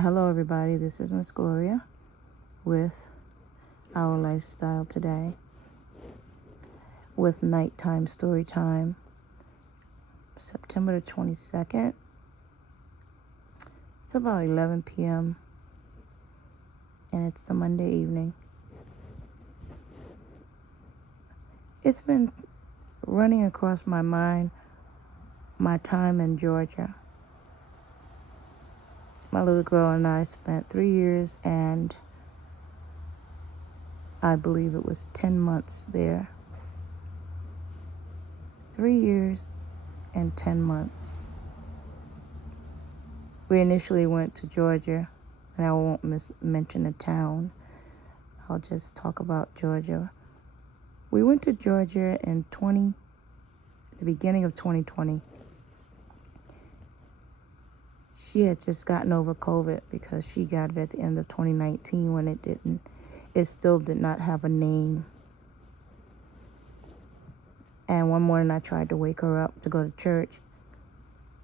Hello everybody, this is Miss Gloria with our lifestyle today with nighttime story time, September the 22nd. It's about 11 p.m. and it's a Monday evening. It's been running across my mind my time in Georgia. My little girl and I spent 3 years and I believe it was 10 months there. 3 years and 10 months. We initially went to Georgia, and I won't mention the town. I'll just talk about Georgia. We went to Georgia in the beginning of 2020. She had just gotten over COVID because she got it at the end of 2019 when it still did not have a name. And one morning I tried to wake her up to go to church,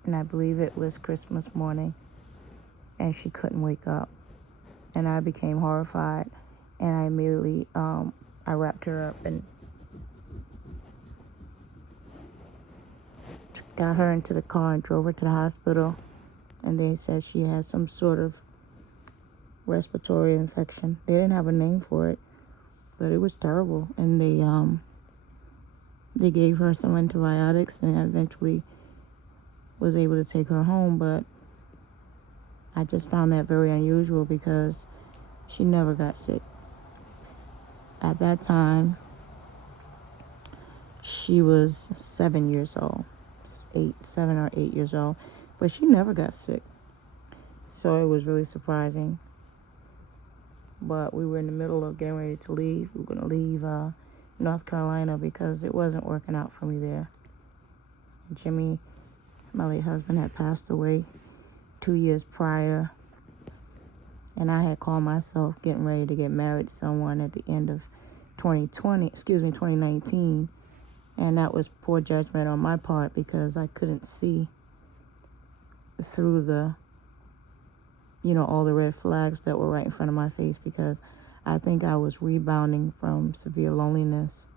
and I believe it was Christmas morning, and she couldn't wake up. And I became horrified, and I immediately, I wrapped her up and got her into the car and drove her to the hospital. And they said she had some sort of respiratory infection. They didn't have a name for it, but it was terrible. And they gave her some antibiotics and eventually was able to take her home. But I just found that very unusual because she never got sick. At that time, she was 7 years old, 7 or 8 years old, but she never got sick. So it was really surprising. But we were in the middle of getting ready to leave. We were going to leave North Carolina because it wasn't working out for me there. Jimmy, my late husband, had passed away 2 years prior. And I had called myself getting ready to get married to someone at the end of 2019. And that was poor judgment on my part because I couldn't see through all the red flags that were right in front of my face, because I think I was rebounding from severe loneliness.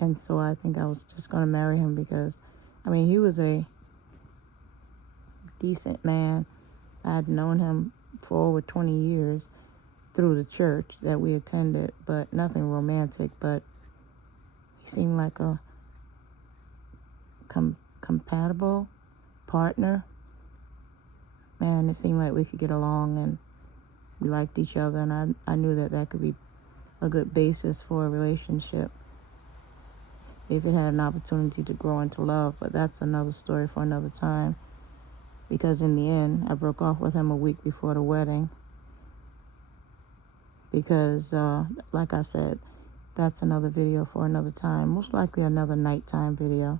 And so I think I was just going to marry him because, he was a decent man. I'd known him for over 20 years through the church that we attended, but nothing romantic. But he seemed like a compatible partner. Man, it seemed like we could get along and we liked each other, and I knew that could be a good basis for a relationship if it had an opportunity to grow into love. But that's another story for another time, because in the end, I broke off with him a week before the wedding because, like I said, that's another video for another time, most likely another nighttime video.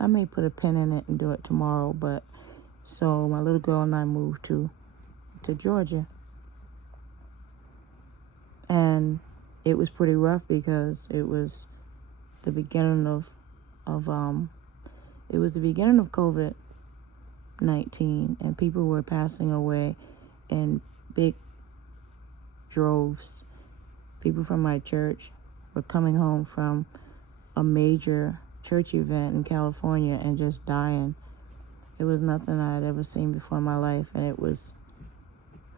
I may put a pin in it and do it tomorrow, but so my little girl and I moved to Georgia. And it was pretty rough because it was the beginning of COVID-19, and people were passing away in big droves. People from my church were coming home from a major church event in California and just dying. It was nothing I had ever seen before in my life, and it was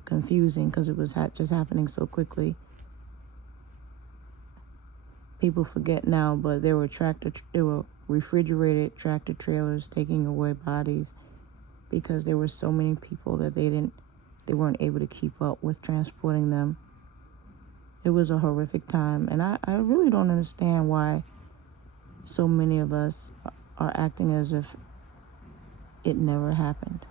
confusing because it was just happening so quickly. People forget now, but there were refrigerated tractor trailers taking away bodies because there were so many people that they weren't able to keep up with transporting them. It was a horrific time, and I really don't understand why so many of us are acting as if it never happened.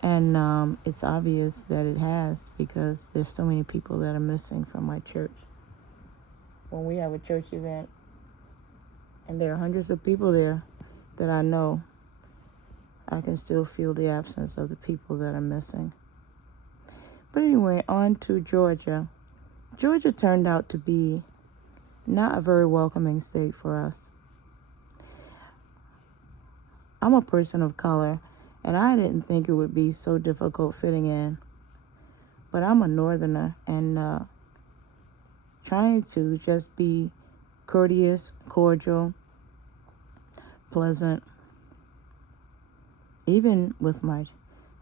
And it's obvious that it has, because there's so many people that are missing from my church. When we have a church event and there are hundreds of people there that I know, I can still feel the absence of the people that are missing. But anyway, on to Georgia. Georgia turned out to be not a very welcoming state for us. I'm a person of color, and I didn't think it would be so difficult fitting in. But I'm a northerner, and trying to just be courteous, cordial, pleasant, even with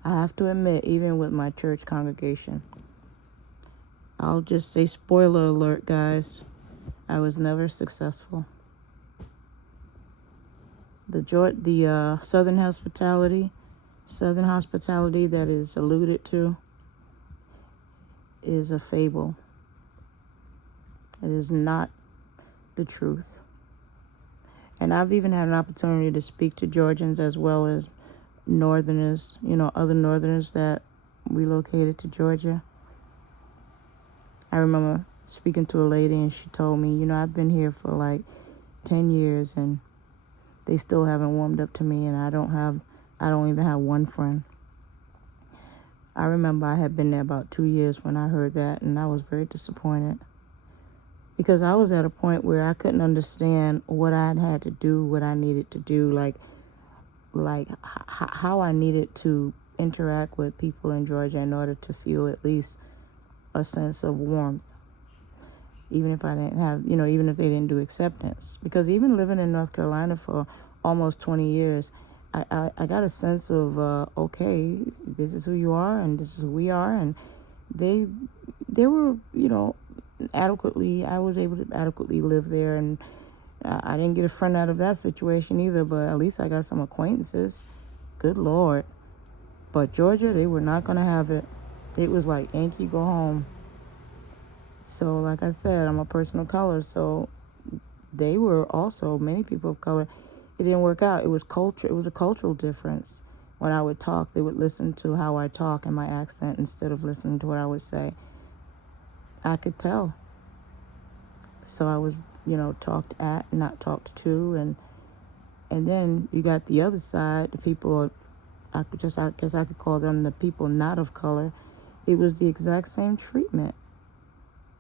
I have to admit, even with my church congregation. I'll just say spoiler alert, guys. I was never successful. The Southern hospitality that is alluded to is a fable. It is not the truth. And I've even had an opportunity to speak to Georgians as well as northerners, other northerners that relocated to Georgia. I remember speaking to a lady, and she told me, I've been here for like 10 years and they still haven't warmed up to me, and I don't even have one friend. I remember I had been there about 2 years when I heard that, and I was very disappointed because I was at a point where I couldn't understand what I had to do, what I needed to do, like how I needed to interact with people in Georgia in order to feel at least a sense of warmth, even if I didn't have, even if they didn't do acceptance. Because even living in North Carolina for almost 20 years, I got a sense of, okay, this is who you are and this is who we are. And they were, I was able to adequately live there. And I didn't get a friend out of that situation either, but at least I got some acquaintances. Good Lord. But Georgia, they were not going to have it. It was like, Yankee, go home. So like I said, I'm a person of color, so they were also many people of color. It didn't work out. It was culture. It was a cultural difference. When I would talk, they would listen to how I talk and my accent instead of listening to what I would say. I could tell. So I was, talked at, not talked to, and then you got the other side, the people, I guess I could call them the people not of color. It was the exact same treatment.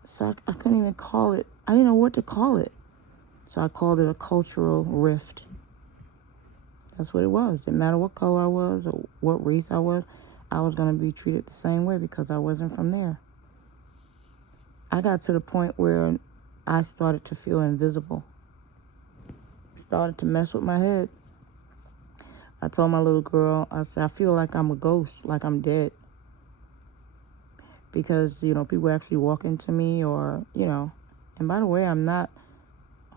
So I couldn't even call it, I didn't know what to call it. So I called it a cultural rift. That's what it was. It didn't matter what color I was or what race I was going to be treated the same way because I wasn't from there. I got to the point where I started to feel invisible. Started to mess with my head. I told my little girl, I said, I feel like I'm a ghost, like I'm dead. Because, people actually walk into me or, and by the way, I'm not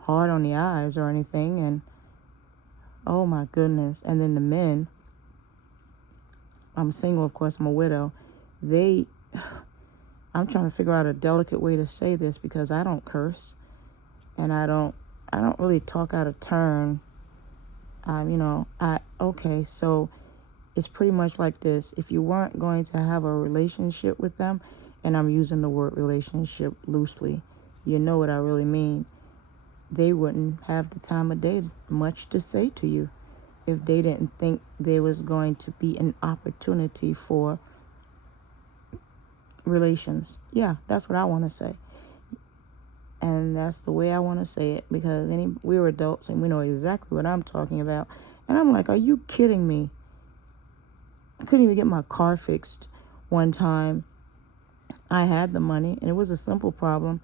hard on the eyes or anything. And, oh my goodness. And then the men, I'm single, of course, I'm a widow. I'm trying to figure out a delicate way to say this because I don't curse. And I don't really talk out of turn. Okay, so it's pretty much like this. If you weren't going to have a relationship with them, and I'm using the word relationship loosely, you know what I really mean, they wouldn't have the time of day much to say to you if they didn't think there was going to be an opportunity for relations. Yeah, that's what I want to say. And that's the way I want to say it because we're adults and we know exactly what I'm talking about. And I'm like, are you kidding me? I couldn't even get my car fixed one time. I had the money, and it was a simple problem.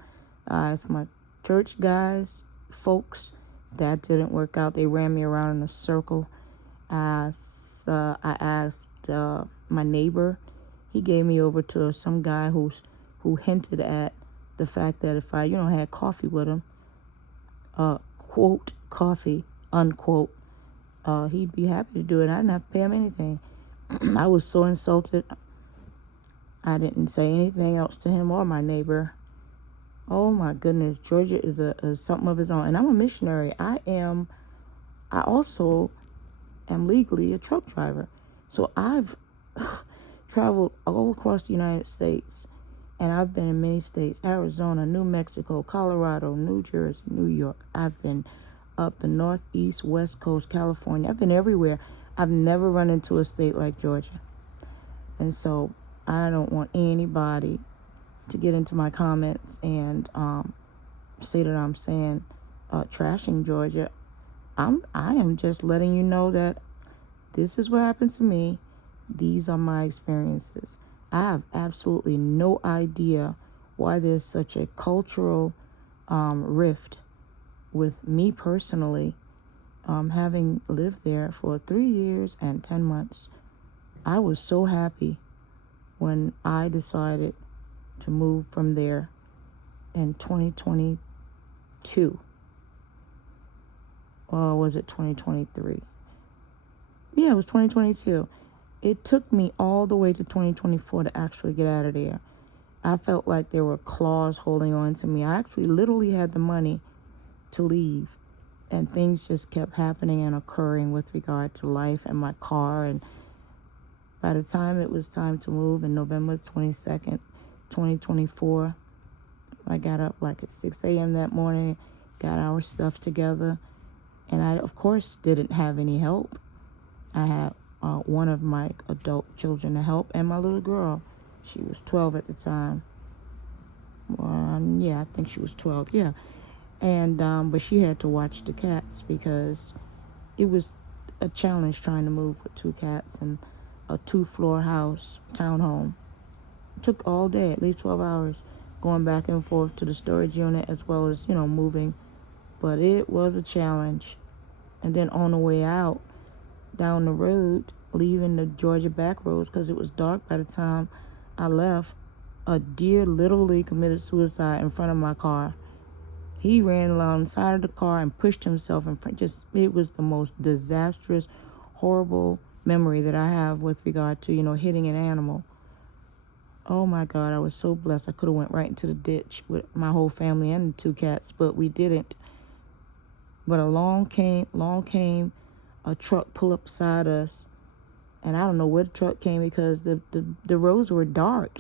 It's my church guys, folks, that didn't work out. They ran me around in a circle. I asked my neighbor. He gave me over to some guy who hinted at the fact that if I, had coffee with him, quote, coffee, unquote, he'd be happy to do it. I didn't have to pay him anything. I was so insulted. I didn't say anything else to him or my neighbor. Oh my goodness, Georgia is something of its own. And I'm a missionary. I also am legally a truck driver. So I've traveled all across the United States. And I've been in many states: Arizona, New Mexico, Colorado, New Jersey, New York. I've been up the Northeast, West Coast, California. I've been everywhere. I've never run into a state like Georgia. And so I don't want anybody to get into my comments and say that I'm saying trashing Georgia. I am just letting you know that This is what happened to me. These are my experiences. I have absolutely no idea why there's such a cultural rift with me personally, having lived there for 3 years and 10 months. I was so happy when I decided to move from there in 2022. Or was it 2023? Yeah, it was 2022. It took me all the way to 2024 to actually get out of there. I felt like there were claws holding on to me. I actually literally had the money to leave, and things just kept happening and occurring with regard to life and my car. And by the time it was time to move in November 22nd, 2024, I got up like at 6 a.m. that morning, got our stuff together, and I, of course, didn't have any help. I had one of my adult children to help, and my little girl. She was 12 at the time. Yeah, I think she was 12, yeah. And but she had to watch the cats because it was a challenge trying to move with 2 cats and a 2-floor house, townhome. It took all day, at least 12 hours, going back and forth to the storage unit as well as, moving. But it was a challenge. And then on the way out, down the road, leaving the Georgia back roads because it was dark by the time I left, a deer literally committed suicide in front of my car. He ran alongside of the car and pushed himself in front. It was the most disastrous, horrible memory that I have with regard to, hitting an animal. Oh my God, I was so blessed. I could have went right into the ditch with my whole family and the 2 cats, but we didn't. But along came a truck pull up beside us, and I don't know where the truck came because the roads were dark.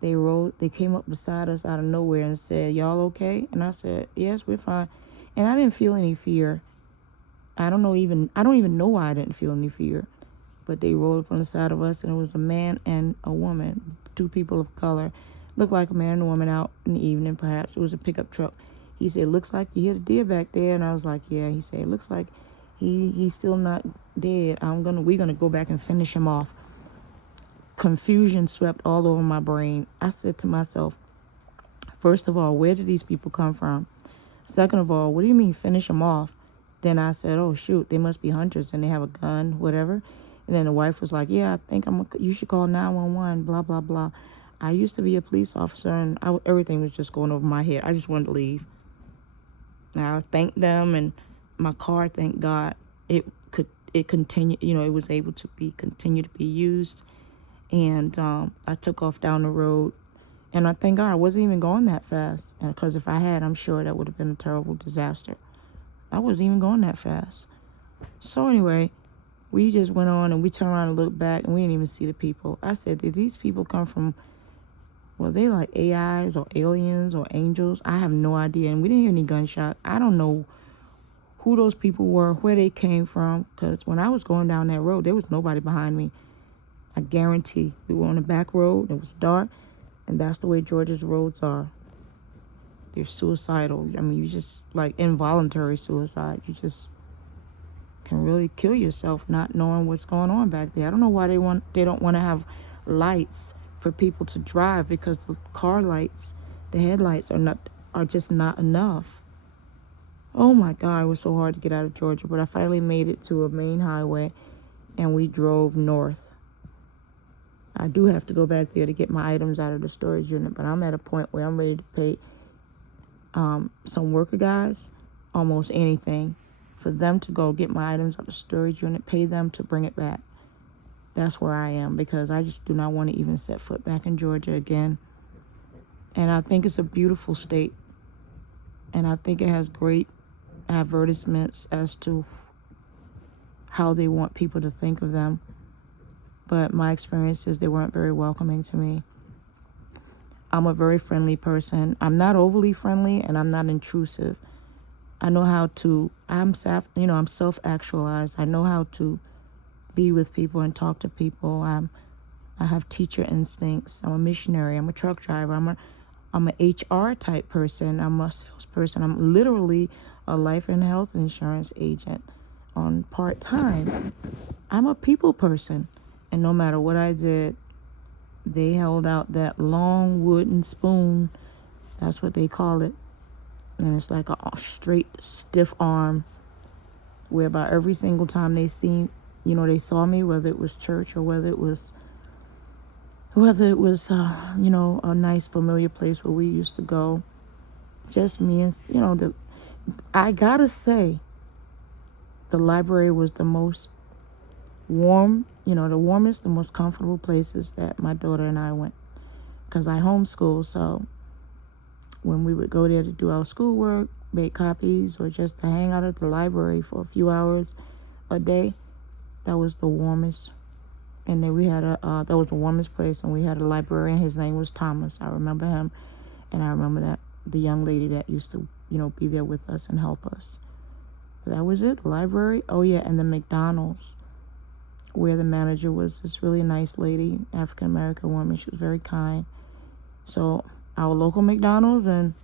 They came up beside us out of nowhere and said, "Y'all okay?" And I said, "Yes, we're fine." And I didn't feel any fear. I don't even know why I didn't feel any fear. But they rolled up on the side of us, and it was a man and a woman, 2 people of color. Looked like a man and a woman out in the evening, perhaps. It was a pickup truck. He said, "Looks like you hit a deer back there." And I was like, "Yeah." He said, "It looks like he's still not dead. We're gonna go back and finish him off." Confusion swept all over my brain. I said to myself, first of all, where did these people come from? Second of all, what do you mean finish them off? Then I said, oh shoot, they must be hunters and they have a gun, whatever. And then the wife was like, "Yeah, I think you should call 911, blah, blah, blah." I used to be a police officer, and everything was just going over my head. I just wanted to leave. Now, I thanked them, and my car, thank God, it continued, it was able to continue to be used. And I took off down the road, and I thank God I wasn't even going that fast, because if I had, I'm sure that would have been a terrible disaster. I wasn't even going that fast. So anyway, we just went on, and we turned around and looked back, and we didn't even see the people. I said, did these people come from, were they like AIs or aliens or angels? I have no idea. And we didn't hear any gunshots. I don't know who those people were, where they came from, because when I was going down that road, there was nobody behind me. I guarantee. We were on a back road. It was dark, and that's the way Georgia's roads are. They're suicidal. I mean, you just like involuntary suicide. You just can really kill yourself not knowing what's going on back there. I don't know why they don't want to have lights for people to drive, because the car lights, the headlights are just not enough. Oh my God, it was so hard to get out of Georgia, but I finally made it to a main highway, and we drove north. I do have to go back there to get my items out of the storage unit, but I'm at a point where I'm ready to pay some worker guys almost anything for them to go get my items out of the storage unit, pay them to bring it back. That's where I am, because I just do not want to even set foot back in Georgia again. And I think it's a beautiful state, and I think it has great advertisements as to how they want people to think of them. But my experience is they weren't very welcoming to me. I'm a very friendly person. I'm not overly friendly, and I'm not intrusive. I know how to, I'm self-actualized. I know how to be with people and talk to people. I have teacher instincts. I'm a missionary. I'm a truck driver. I'm an HR type person. I'm a salesperson. I'm literally a life and health insurance agent on part-time. I'm a people person. And no matter what I did, they held out that long wooden spoon. That's what they call it. And it's like a straight, stiff arm, whereby every single time they saw me, whether it was church or whether it was a nice familiar place where we used to go, just me and, I gotta say, the library was the most warm, the warmest, the most comfortable places that my daughter and I went. Because I homeschool, so when we would go there to do our schoolwork, make copies, or just to hang out at the library for a few hours a day, that was the warmest. And then that was the warmest place, and we had a librarian. His name was Thomas. I remember him, and I remember that the young lady that used to, be there with us and help us. But that was it, the library. Oh yeah, and the McDonald's, where the manager was this really nice lady, African American woman. She was very kind. So our local McDonald's and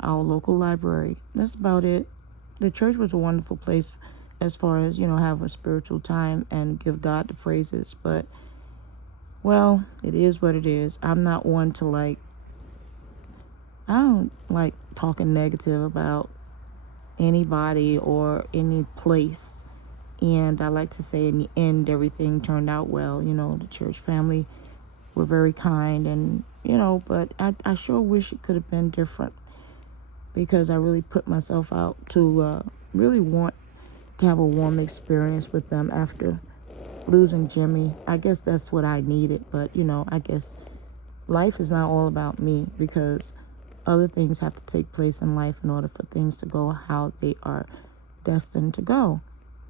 our local library. That's about it. The church was a wonderful place as far as, have a spiritual time and give God the praises. But, well, it is what it is. I'm not one to I don't like talking negative about anybody or any place. And I like to say in the end, everything turned out well. The church family were very kind, and, but I sure wish it could have been different, because I really put myself out to really want to have a warm experience with them after losing Jimmy. I guess that's what I needed, but, I guess life is not all about me, because other things have to take place in life in order for things to go how they are destined to go.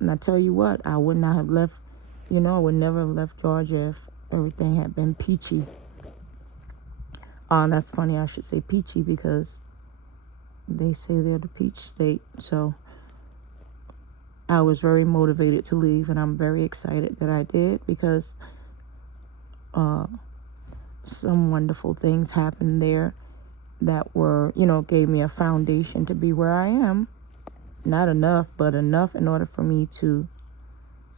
And I tell you what, I would not have left, I would never have left Georgia if everything had been peachy. That's funny, I should say peachy, because they say they're the peach state. So I was very motivated to leave, and I'm very excited that I did, because some wonderful things happened there that were, gave me a foundation to be where I am. Not enough, but enough in order for me to,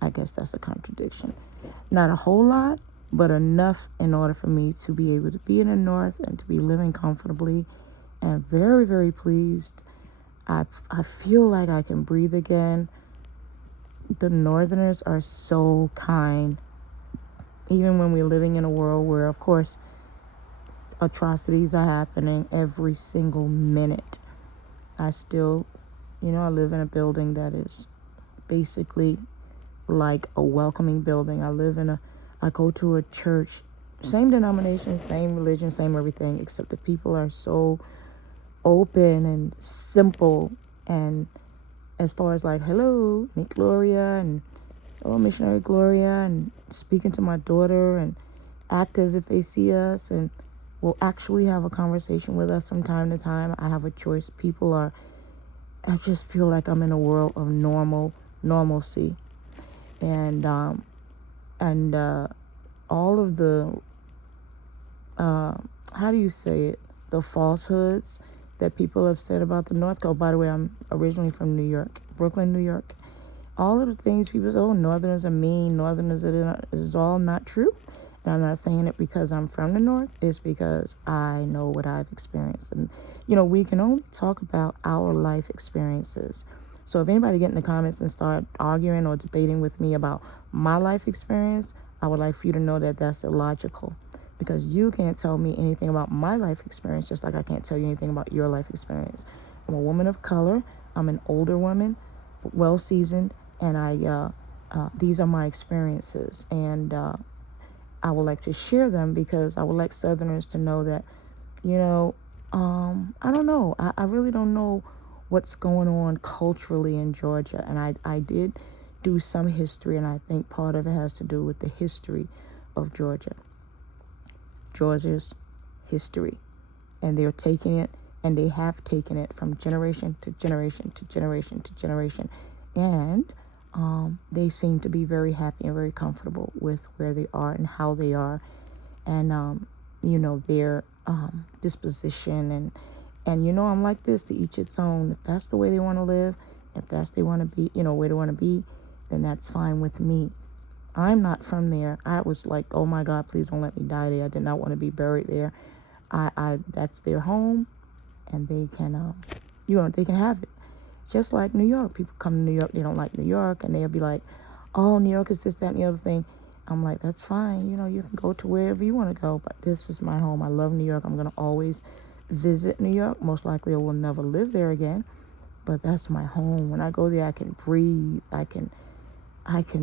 I guess that's a contradiction. Not a whole lot, but enough in order for me to be able to be in the North and to be living comfortably, and very, very pleased. I feel like I can breathe again. The Northerners are so kind. Even when we're living in a world where, of course, atrocities are happening every single minute, I still, I live in a building that is basically like a welcoming building. I go to a church, same denomination, same religion, same everything, except the people are so open and simple. And as far as hello, meet Gloria, and missionary Gloria, and speaking to my daughter, and act as if they see us, and will actually have a conversation with us from time to time. I have a choice. I just feel like I'm in a world of normalcy. And all of the, how do you say it? The falsehoods that people have said about the North. Oh, by the way, I'm originally from New York, Brooklyn, New York. All of the things people say, oh, Northerners are mean, Northerners is all not true. And I'm not saying it because I'm from the North. It's because I know what I've experienced. And, we can only talk about our life experiences. So if anybody get in the comments and start arguing or debating with me about my life experience, I would like for you to know that that's illogical, because you can't tell me anything about my life experience, just like I can't tell you anything about your life experience. I'm a woman of color. I'm an older woman, well-seasoned, and these are my experiences. And I would like to share them, because I would like Southerners to know that, I don't know. I really don't know what's going on culturally in Georgia. And I did do some history, and I think part of it has to do with the history of Georgia. Georgia's history. And they're taking it, and they have taken it from generation to generation to generation to generation. And they seem to be very happy and very comfortable with where they are and how they are, and their disposition, and I'm like this, to each its own. If that's the way they want to live, if that's they want to be, where they want to be, then that's fine with me. I'm not from there. I was like, oh my God, please don't let me die there. I did not want to be buried there. That's their home, and they can, they can have it. Just like New York. People come to New York, they don't like New York, and they'll be like, oh, New York is this, that, and the other thing. I'm like, that's fine. You can go to wherever you want to go, but this is my home. I love New York. I'm going to always visit New York. Most likely I will never live there again, but that's my home. When I go there, I can breathe. I can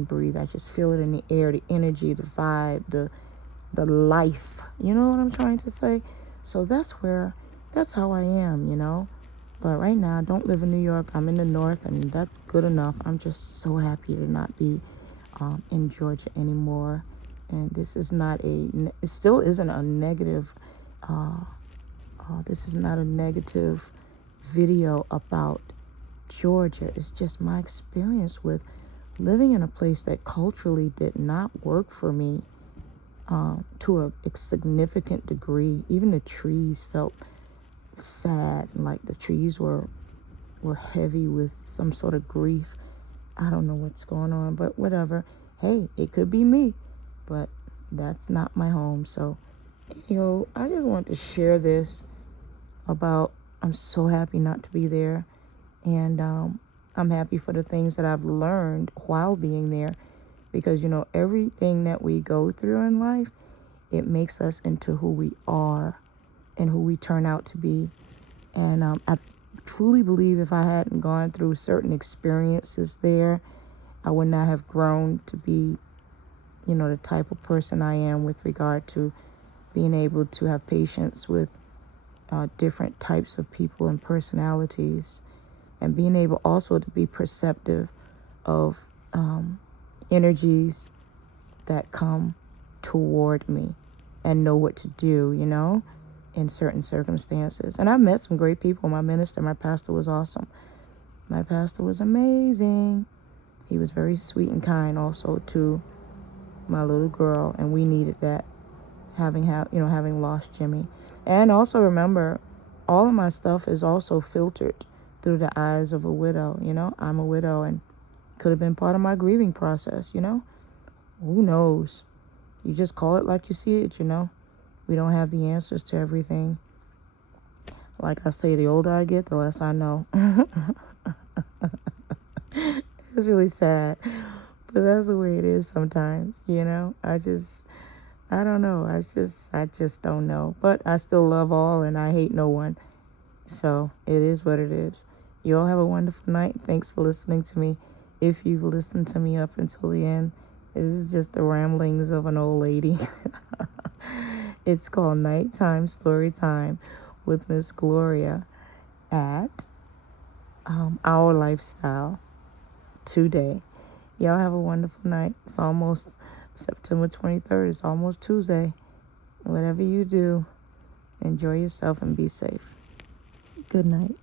breathe. I just feel it in the air, the energy, the vibe, the life. You know what I'm trying to say? So that's how I am. But right now, I don't live in New York. I'm in the north, and that's good enough. I'm just so happy to not be in Georgia anymore. And this is not it still isn't a negative, this is not a negative video about Georgia. It's just my experience with living in a place that culturally did not work for me to a significant degree. Even the trees felt sad, and like the trees were heavy with some sort of grief. I don't know what's going on, but whatever. Hey, it could be me, but that's not my home. So, I just want to share this about I'm so happy not to be there, and I'm happy for the things that I've learned while being there, because everything that we go through in life, it makes us into who we are and who we turn out to be. And I truly believe if I hadn't gone through certain experiences there, I would not have grown to be, the type of person I am with regard to being able to have patience with different types of people and personalities, and being able also to be perceptive of energies that come toward me and know what to do, in certain circumstances. And I've met some great people. My pastor was awesome. My pastor was amazing. He was very sweet and kind also to my little girl, and we needed that, having lost Jimmy. And also remember, all of my stuff is also filtered through the eyes of a widow. I'm a widow, and could have been part of my grieving process. Who knows? You just call it like you see it. We don't have the answers to everything. Like I say, the older I get, the less I know. It's really sad, but that's the way it is sometimes. I don't know. I just don't know. But I still love all, and I hate no one. So it is what it is. You all have a wonderful night. Thanks for listening to me. If you've listened to me up until the end, this is just the ramblings of an old lady. It's called Nighttime Storytime with Miss Gloria at Our Lifestyle today. Y'all have a wonderful night. It's almost September 23rd. It's almost Tuesday. Whatever you do, enjoy yourself and be safe. Good night.